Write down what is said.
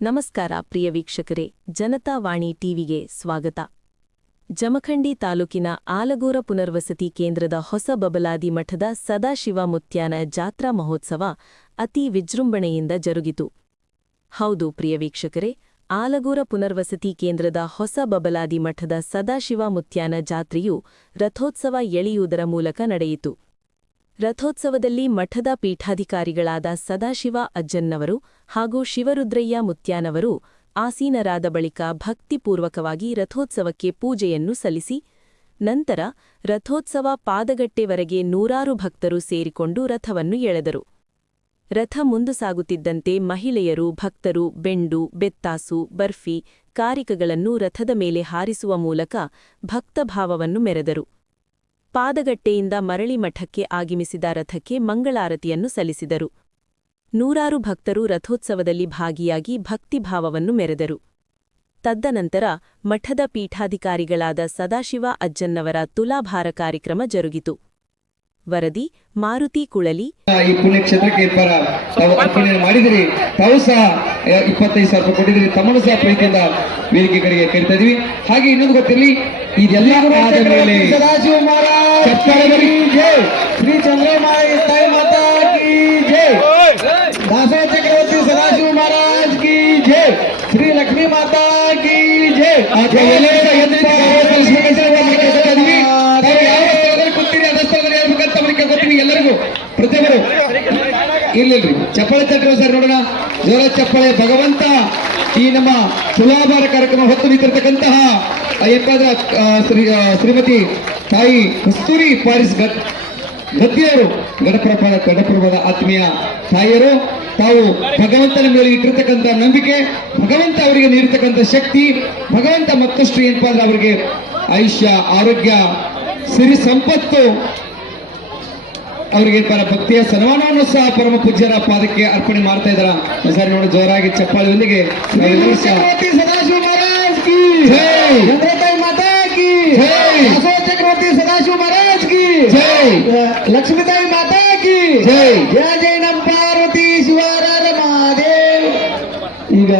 ನಮಸ್ಕಾರ ಪ್ರಿಯ ವೀಕ್ಷಕರೇ, ಜನತಾ ವಾಣಿ ಟಿವಿಗೆ ಸ್ವಾಗತ. ಜಮಖಂಡಿ ತಾಲೂಕಿನ ಆಲಗೂರ ಪುನರ್ವಸತಿ ಕೇಂದ್ರದ ಹೊಸ ಬಬಲಾದಿ ಮಠದ ಸದಾಶಿವ ಮುತ್ಯಾನ ಜಾತ್ರಾ ಮಹೋತ್ಸವ ಅತಿ ವಿಜೃಂಭಣೆಯಿಂದ ಜರುಗಿತು. ಹೌದು ಪ್ರಿಯ ವೀಕ್ಷಕರೇ, ಆಲಗೂರ ಪುನರ್ವಸತಿ ಕೇಂದ್ರದ ಹೊಸ ಬಬಲಾದಿ ಮಠದ ಸದಾಶಿವ ಮುತ್ಯಾನ ಜಾತ್ರೆಯು ರಥೋತ್ಸವ ಎಳೆಯುವುದರ ಮೂಲಕ ನಡೆಯಿತು. ರಥೋತ್ಸವದಲ್ಲಿ ಮಠದ ಪೀಠಾಧಿಕಾರಿಗಳಾದ ಸದಾಶಿವ ಅಜ್ಜನ್ನವರು ಹಾಗೂ ಶಿವರುದ್ರಯ್ಯ ಮುತ್ಯಾನವರು ಆಸೀನರಾದ ಬಳಿಕ ಭಕ್ತಿಪೂರ್ವಕವಾಗಿ ರಥೋತ್ಸವಕ್ಕೆ ಪೂಜೆಯನ್ನು ಸಲ್ಲಿಸಿ, ನಂತರ ರಥೋತ್ಸವ ಪಾದಗಟ್ಟೆವರೆಗೆ ನೂರಾರು ಭಕ್ತರು ಸೇರಿಕೊಂಡು ರಥವನ್ನು ಎಳೆದರು. ರಥ ಮುಂದು ಸಾಗುತ್ತಿದ್ದಂತೆ ಮಹಿಳೆಯರು, ಭಕ್ತರು ಬೆಂಡು, ಬೆತ್ತಾಸು, ಬರ್ಫಿ, ಕಾರಿಕಗಳನ್ನು ರಥದ ಮೇಲೆ ಹಾರಿಸುವ ಮೂಲಕ ಭಕ್ತಭಾವವನ್ನು ಮೆರೆದರು. ಪಾದಗಟ್ಟೆಯಿಂದ ಮರಳಿ ಮಠಕ್ಕೆ ಆಗಮಿಸಿದ ರಥಕ್ಕೆ ಮಂಗಳಾರತಿಯನ್ನು ಸಲ್ಲಿಸಿದರು. ನೂರಾರು ಭಕ್ತರು ರಥೋತ್ಸವದಲ್ಲಿ ಭಾಗಿಯಾಗಿ ಭಕ್ತಿಭಾವವನ್ನು ಮೆರೆದರು. ತದನಂತರ ಮಠದ ಪೀಠಾಧಿಕಾರಿಗಳಾದ ಸದಾಶಿವ ಅಜ್ಜನ್ನವರ ತುಲಾಭಾರ ಕಾರ್ಯಕ್ರಮ ಜರುಗಿತು. ವರದಿ ಮಾರುತಿ ಕುಳಲಿ. ಈ ಪುಣ್ಯಕ್ಷೇತ್ರಕ್ಕೆ ಅರ್ಪಣೆ ಮಾಡಿದಿರಿ, ತಾವು ಸಹ 25,000 ರೂಪಾಯಿ ಕೊಟ್ಟಿದ್ದೀರಿ. ತಮ್ಮನ್ನು ಸಹ ಪ್ರೀತಿಯಿಂದ ವೇದಿಕೆ ಕಡೆಗೆ ಕರೀತಾ ಇದೀವಿ. ಹಾಗೆ ಇನ್ನೊಂದು ಗೊತ್ತಿರಲಿ, ಇದೆಲ್ಲ ಆದ ಮೇಲೆ ಸದಾಶಿವ ಮಹಾರಾಜ್ ಶ್ರೀ ಚಂದ್ರಮಾಯಿ ತಾಯಿ ಮಾತಾ ಕಿ ಜೈ, ದಾಸೋ ಚಕ್ರವರ್ತಿ ಸದಾಶಿವ ಮಹಾರಾಜ್ ಕಿ ಜೈ, ಶ್ರೀ ಲಕ್ಷ್ಮೀ ಮಾತಾ ಕಿ ಜೈ. ಎಲ್ಲರಿಗೂ ಪ್ರತಿಯೊಬ್ಬರು ಇರ್ಲಿಲ್ರಿ ಚಪ್ಪಳೆ ಚಕ್ರ ಸರ್ ನೋಡೋಣ, ಜೋರ ಚಪ್ಪಳೆ. ಭಗವಂತ ಈ ನಮ್ಮ ತುಲಾಭಾರ ಕಾರ್ಯಕ್ರಮ ಹೊತ್ತು ನಿಂತಿರ್ತಕ್ಕಂತಹ ಶ್ರೀಮತಿ ತಾಯಿ ಕಸ್ತೂರಿ ಪಾರಿಸ್ ಗದ್ದಿಯವರು, ಗಡಪ್ರಭದ ಆತ್ಮೀಯ ತಾಯಿಯರು, ತಾವು ಭಗವಂತನ ಮೇಲೆ ಇಟ್ಟಿರ್ತಕ್ಕಂಥ ನಂಬಿಕೆ, ಭಗವಂತ ಅವರಿಗೆ ನೀಡಿರ್ತಕ್ಕಂಥ ಶಕ್ತಿ, ಭಗವಂತ ಮತ್ತಷ್ಟು ಏನಪ್ಪಾ ಅಂದ್ರೆ ಅವರಿಗೆ ಆಯುಷ್ಯ, ಆರೋಗ್ಯ, ಸಿರಿ ಸಂಪತ್ತು, ಅವರಿಗೆ ಭಕ್ತಿಯ ಸನ್ಮಾನವನ್ನು ಸಹ ಪರಮ ಪೂಜ್ಯರ ಪಾದಕ್ಕೆ ಅರ್ಪಣೆ ಮಾಡ್ತಾ ಇದ್ದಾರ. ಸರಿ ನೋಡಿ, ಜೋರಾಗಿ ಚಪ್ಪಾಳೆಯೊಂದಿಗೆ ಸದಾಶಿವ ಮಹಾರಾಜ್ ಕಿ ಜೈ, ಚಂದ್ರತಾಯಿ ಮಾತಾ ಕಿ ಜೈ, ದಾಸೋ ಚಕ್ರವರ್ತಿ ಸದಾಶಿವ ಮಹಾರಾಜ್ ಕಿ ಜೈ, ಲಕ್ಷ್ಮೀತಾಯಿ ಮಾತಾ ಕಿ ಜೈ. ಜಯ ಜಯ ನಮ್ಮ ಪಾರ್ವತಿ ಶಿವರಾರ ಮಹಾದೇವ್. ಈಗ